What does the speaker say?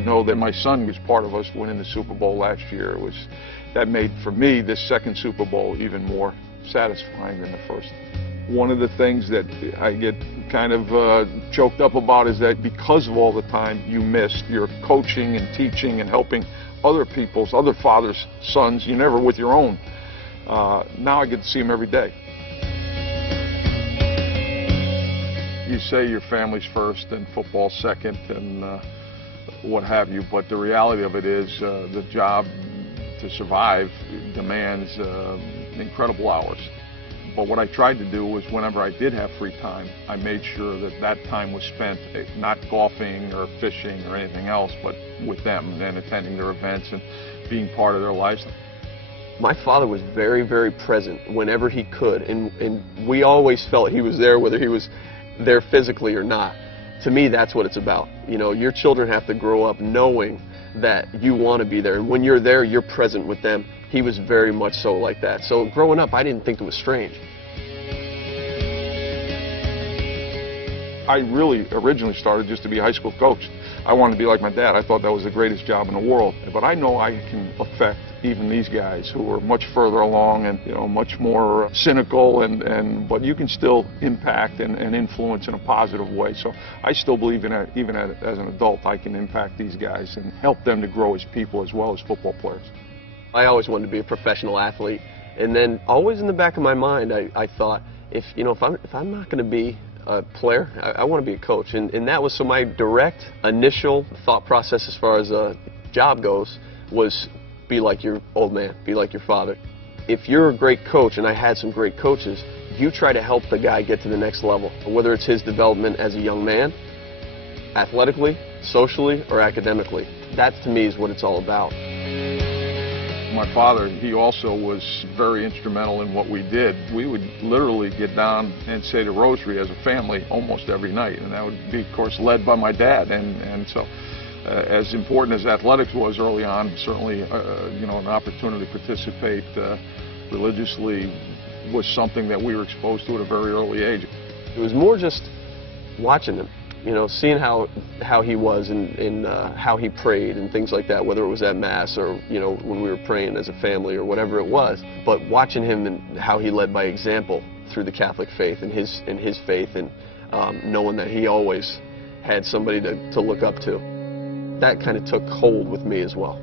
to know that my son was part of us winning the Super Bowl last year, that made, for me, this second Super Bowl even more satisfying than the first. One of the things that I get kind of choked up about is that because of all the time you missed, you're coaching and teaching and helping other people's, other fathers' sons, you're never with your own. Now I get to see them every day. You say your family's first and football second and what have you, but the reality of it is the job to survive demands incredible hours. But what I tried to do was whenever I did have free time, I made sure that that time was spent not golfing or fishing or anything else, but with them and attending their events and being part of their lives. My father was very, very present whenever he could, and we always felt he was there, whether he was there physically or not. To me, that's what it's about. You know, your children have to grow up knowing that you want to be there, and when you're there, you're present with them. He was very much so like that. So growing up, I didn't think it was strange. I really originally started just to be a high school coach. I wanted to be like my dad. I thought that was the greatest job in the world. But I know I can affect even these guys who are much further along and, you know, much more cynical, but you can still impact and influence in a positive way. So I still believe in it, even as an adult, I can impact these guys and help them to grow as people as well as football players. I always wanted to be a professional athlete, and then always in the back of my mind, I thought, if I'm not going to be a player, I want to be a coach, and that was, so my direct initial thought process as far as a job goes was be like your old man, be like your father. If you're a great coach, and I had some great coaches, you try to help the guy get to the next level, whether it's his development as a young man, athletically, socially, or academically. That to me is what it's all about. My father, he also was very instrumental in what we did. We would literally get down and say the rosary as a family almost every night, and that would be, of course, led by my dad. And so, as important as athletics was early on, certainly, an opportunity to participate religiously was something that we were exposed to at a very early age. It was more just watching him. Seeing how he was and how he prayed and things like that, whether it was at Mass or, when we were praying as a family or whatever it was. But watching him and how he led by example through the Catholic faith and his faith, and knowing that he always had somebody to look up to. That kind of took hold with me as well.